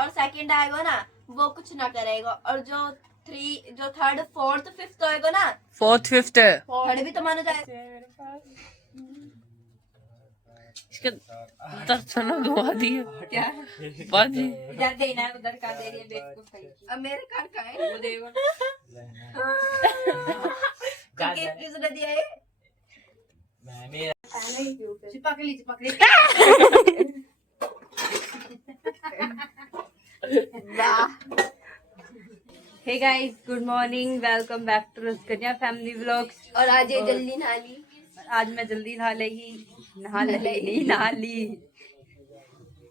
और सेकंड आएगा ना वो कुछ ना करेगा, और जो थर्ड फोर्थ फिफ्थ होएगा ना, फोर्थ फिफ्थ थर्ड भी तो माना जाएगा। इसके दर्शन घुमा दिए क्या बाजी। इधर देना है, उधर का दे रही है बेवकूफ कहीं की। अब मेरे कार्ड का है वो देगा। किसने दिया है? चिपक ली hey guys, good morning, welcome back to Raskanya family vlogs. और आज ये जल्दी नहा ली, आज मैं जल्दी नहा ली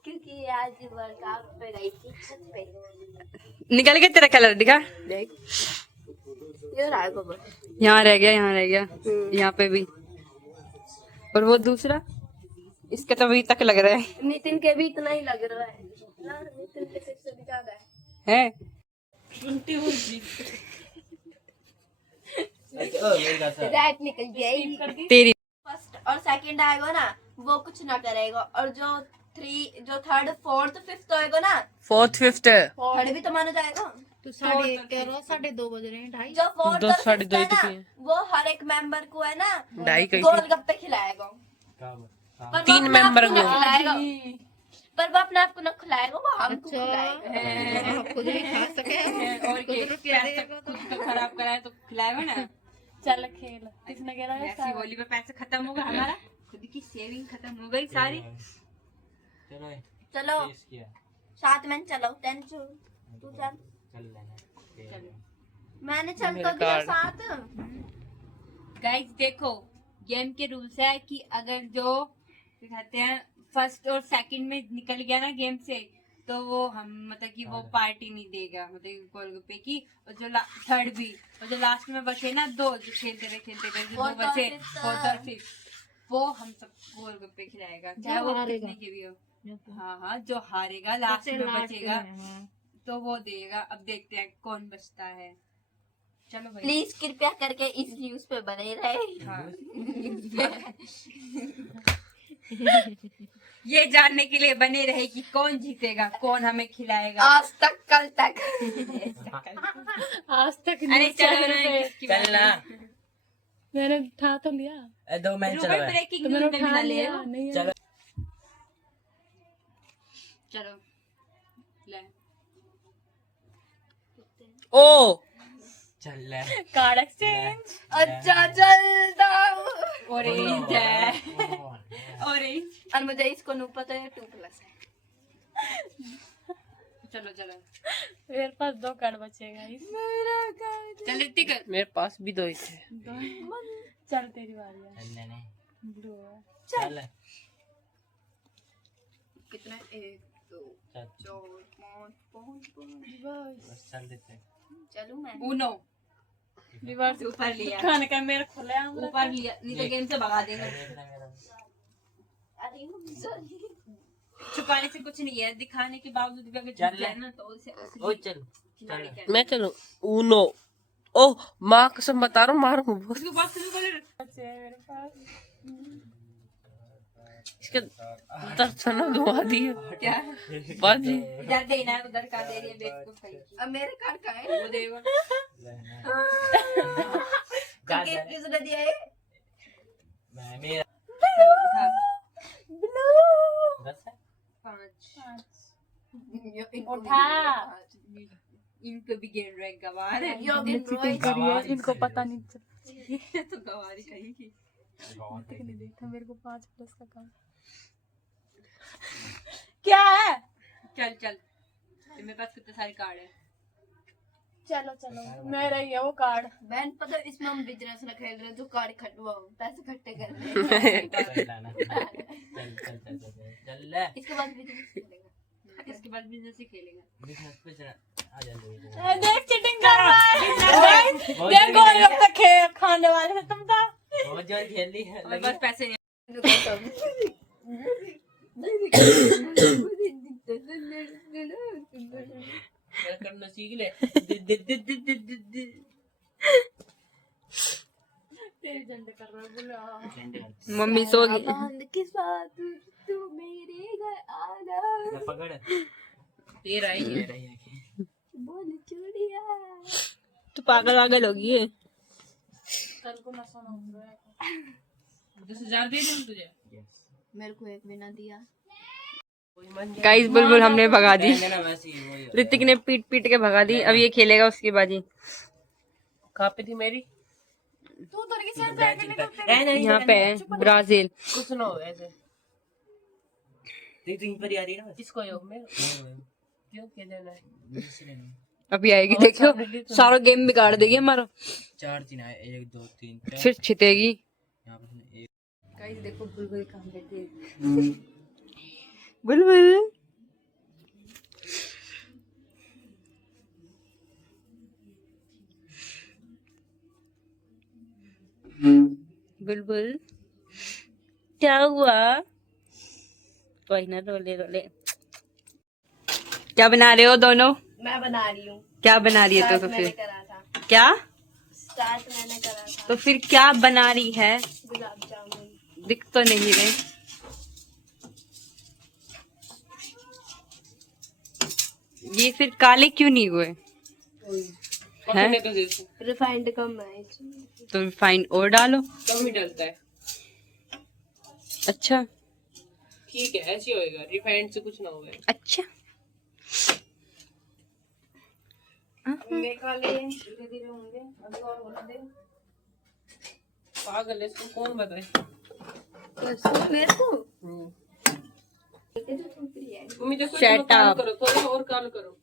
क्योंकि आज वर्कआउट पे गई थी छत पे। निकल के तेरा कलर दिखा, देख ये रहा है बबल, यहाँ रह गया, यहाँ पे भी। और वो दूसरा, इसका तो अभी तक लग रहा है। नितिन के भी इतना ही लग रहा है ना, नितिन के से भी ज्यादा है। रैट निकल गई तेरी फर्स्ट और सेकंड आएगा ना वो कुछ ना करेगा, और जो थर्ड फोर्थ फिफ्थ होएगा ना, फोर्थ फिफ्थ थर्ड भी तो माना जाएगा। तो 2:30 बज रहे हैं, 2:30। जो फोर्थ दो और साढ़े फिफ्थ दो है ही तो ना, किए। वो हर एक मेंबर को है ना ढाई कैसे? गोलगप्पे खिलाएगा। पर वो 3 अपने आप मेंबर को ना को। खिलाएगा, पर वो अपने आप को ना खिलाएगा, वो हमको अच्छा, खिलाएगा। खुद नहीं खा सके और खुद तो खराब कराए तो खिलाएगा ना। चल खेल, किसने कह रहा है ऐसी होली पे पैसे खत्म होगा हमारा, खुद की सेविंग खत्म हो गई सारी। चलो साथ में चलो, टेंशन तू चल, मैंने चल तो दिया साथ। गाइस देखो, गेम के रूल्स है कि अगर जो क्या कहते हैं फर्स्ट और सेकंड में निकल गया ना गेम से, तो वो हम मतलब कि वो पार्टी नहीं देगा, मतलब कि गोलगप्पे की। और जो थर्ड भी, और जो लास्ट में बचे ना दो, जो खेलते रहे जो दो बचे फोर्थ और फिफ्थ, वो हम सब गोलगप्पे खिलाएगा, चाहे वो कितने के भी हो। हाँ, जो हारेगा लास्ट में बचेगा तो वो देगा। अब देखते हैं कौन बचता है। चलो भाई, प्लीज कृपया करके इस न्यूज पे बने रहे। ये जानने के लिए बने रहे कि कौन जीतेगा, कौन हमें खिलाएगा। आज तक कल तक आज तक अरे चलो ना, किसकी बात चलना मैंने उठा तो लिया, 2 मिनट चलो ब्रेकिंग तो न्यूज मैंने में भी उठा ना ले लिया लो। नहीं। चलो चलो ले, ओ चल ले कार्ड एक्सचेंज। अच्छा चलता ऑरेंज है, ऑरेंज। और मुझे इसको नहीं पता है 2+ है। चलो चलो मेरे पास 2 कार्ड बचेगा। चल इतनी कर। मेरे पास भी 2 ही थे। चल तेरी बारी है। चल लेने ब्लू है। चल कितना 1 2 चल 4 5 बस चल देते हैं। चलू मैं उनो रिवर्स ऊपर लिया, खाने का मेरे खुले आम ऊपर लिया, नहीं तो गेम से भगा देंगे। देखना मेरा अरे सॉरी छुपाने से कुछ नहीं है, दिखाने के बावजूद भी अगर चल जीत जाए ना तो उसे ओ चल खिलाड़ी चल कहते मैं चलूं ऊनो। ओ माँ कसम बता रहा हूँ, मारूंगा हैं। उसके पास शुरू कर। बचे हैं मेरे पास। इसके दर्शन घुमा दिए क्या बाजी। इधर देना है, उधर का दे रही है बेवकूफ कहीं की। अब मेरे कार्ड का है वो देगा। किसने दिया है? मैं मेरा उठा। बस है 5 उठा। इनको भी गेम रैंक गवार है। योगिन रॉय इनको पता नहीं चल। तो गवारी कहेगी। नहीं देखा मेरे को 5+ का काम क्या है। चल चल, मेरे पास कितने सारे कार्ड है। चलो चलो मेरा ही है वो कार्ड। बहन पता है, इसमें हम बिजनेस ना खेल रहे, जो कार्ड खटवाओ पैसे इकट्ठे कर रहे हैं। चल लाना चल चल चल चल चल ले इसके बाद बिजनेस खेलेगा। इसके बाद बिजनेस ही खेलेगा। बिजनेस पे चला आ जा देख चीटिंग कर रहा है। देख गोलगप्पे खाने वाले तुम था। बहुत जोर खेल ली है और बस पैसे नहीं। करना सीख ले तेरे झंडे कर रहा है बोला। मम्मी सो गई। बांध के साथ तू मेरे घर आना। पकड़ तेरा ही है। तो पागल वागल होगी ये। 10,000 दे दूं तुझे? मेरे को एक भी ना दिया। गाइस बुलबुल हमने भगा दी, रहने ना वैसे ही वही। ऋतिक ने पीट पीट के भगा दी। अब ये खेलेगा उसकी बाजी। कहाँ पे थी मेरी? तू तो किसी से यहाँ पे है ब्राजील। कुछ ना हो ऐसे। देख पर आ रही है ना। किसको योग में? क्यों क्या देना है? अभी आएगी देखो, सारा गेम बिगाड़ देगी हमारा। 4 3 है, 1 2 3 4। फिर छितेगी। यहाँ पर 1 गाइस देखो बुलबुल काम करती है। बुलबुल बुलबुल क्या हुआ? तो ना रोले रोले। क्या बना रहे हो दोनों? मैं बना रही हूँ। क्या बना रही है तो मैंने फिर करा था। क्या? स्टार्ट मैंने करा था। तो फिर क्या बना रही है? गुलाब जामुन। दिख तो नहीं रहे। ये फिर काले क्यों नहीं हुए? हैं? तो देखो रिफाइंड कम है इसमें। तो रिफाइन और डालो। कम ही डलता है। अच्छा ठीक है ऐसे होएगा, रिफाइंड से कुछ ना होगा। अच्छा देखा ले धीरे धीरे होंगे। अभी और होने दे। पागल है, इसको कौन बताए? तो मेरे को मम्मी देखो Shut थोड़ा काम up. करो, थोड़ा और काम करो।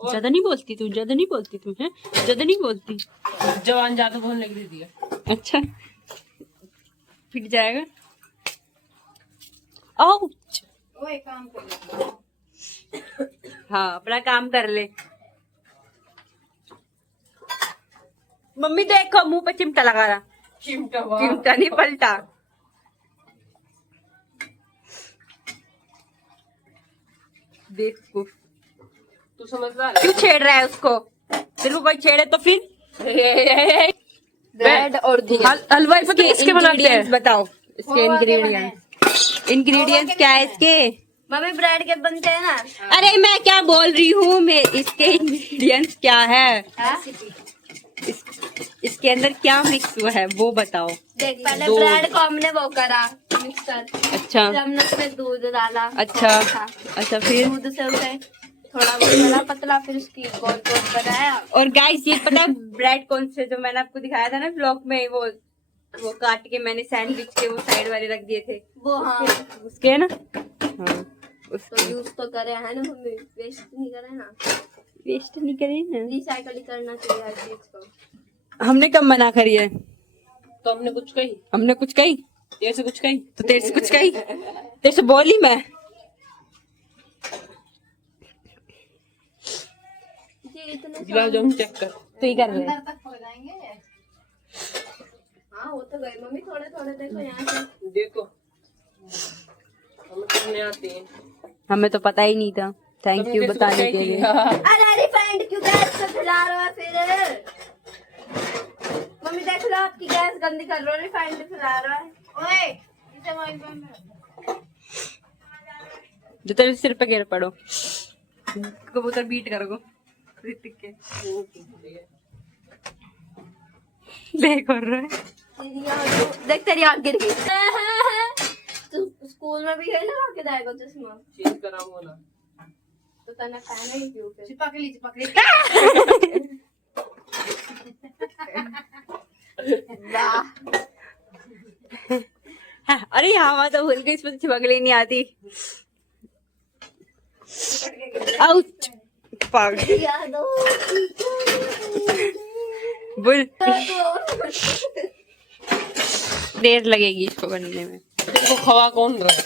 ज्यादा नहीं बोलती तू, ज्यादा नहीं बोलती तू है, ज्यादा नहीं बोलती। जवान ज्यादा बोलने के दिया। अच्छा फिट जाएगा। आउच। ओए काम कर ले। हाँ अपना काम कर ले। मम्मी देखो मुंह पे चिमटा लगा रहा। चिमटा नहीं पलटा। देखो तू समझदार है। क्यों छेड़ रहा है उसको? तेरे को कोई छेड़े तो फिर ब्रेड और दूध। हलवाई पता किसके बनाते हैं? बताओ इसके इंग्रेडिएंट्स क्या है इसके? मम्मी ब्रेड के बनते हैं ना। अरे मैं क्या बोल रही हूँ, मैं इसके इंग्रेडिएंट्स क्या है? इसके अंदर क्या मिक्स हुआ है वो बताओ। देख पहले दूध। ब्रेड को हमने वो करा मिक्सर। अच्छा फिर हमने उसमें दूध डाला। अच्छा अच्छा फिर दूध से उसे थोड़ा वो करा पतला, फिर उसकी गोल गोल बनाया। और गाइस ये पता है ब्रेड कौन से जो मैंने आपको दिखाया था ना ब्लॉग में, वो काट के मैंने सैंडविच के वो साइड वाले रख दिए थे वो हाँ उसके है ना। हाँ तो यूज तो करे है ना मम्मी, वेस्ट नहीं करे ना। वेस्ट नहीं करे ना। रिसाइकल करना चाहिए हर चीज को। हमने कब मना करी है? तो हमने कुछ कही, हमने कुछ कही तेरे से कुछ कही। तो तेरे से कुछ कही? तेरे से बोली मैं? ये इतने गुलाब जामुन चेक कर। तो ही कर रहे हैं। तक हो जाएंगे। हाँ वो तो गए मम्मी, थोड़े थोड़े देखो यहाँ से। देखो हमें करने आते हैं। हमें तो पता ही नहीं था। थैंक यू बताने के लिए। अरे रिफाइंड क्यों गैस पे फैला रहा है फिर? मम्मी देख लो आपकी गैस गंदी कर रहा है, रिफाइंड फैला रहा है। ओए इसे मोबाइल पे जो तेरे सिर पे गिर पड़ो। कबूतर बीट करो ऋतिक के। देख कर रहा है। देख तेरी आँख गिर गई। तू स्कूल में भी गई लगा के जाएगा चश्मा? चेंज कराऊंगा ना। तो तने पहने ही क्यों फिर? चिपक ली। वाह हाँ, अरे यहाँ तो भूल गई, इसमें छिपकली नहीं आती। आउच पागल याद हो। बुल देर लगेगी इसको करने में। देखो खवा कौन रहा है?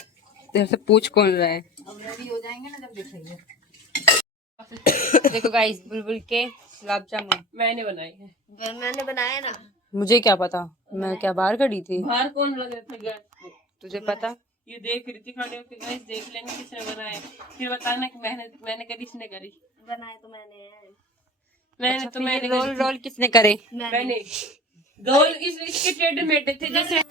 तेरे से पूछ कौन रहा है? हो जाएंगे ना जब देखेंगे। देखो गाइस बुलबुल के गुलाब जामुन मैंने बनाई है। मैंने बनाया ना। मुझे क्या पता, मैं क्या बाहर खड़ी थी? बाहर कौन लगे थे गैस पे? तुझे पता? ये देख रही थी खड़े होके, गैस देख लेंगे किसने बनाया, फिर बताना कि मैंने करी, इसने करी। बनाया तो मैंने। मैंने तो मैंने रोल करी। रोल किसने करे? मैंने रोल इसके टेढ़े मेढ़े थे जैसे।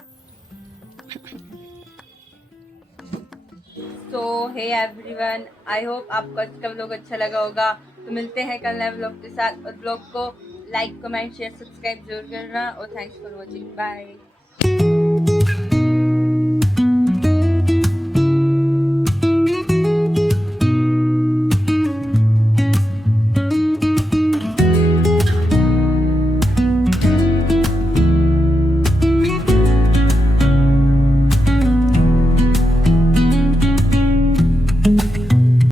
सो हे एवरीवन, आई होप आपको आज का व्लॉग अच्छा लगा होगा। तो मिलते हैं कल नए व्लॉग के साथ, और व्लॉग को लाइक कमेंट शेयर सब्सक्राइब जरूर करना। और थैंक्स फॉर वॉचिंग, बाय।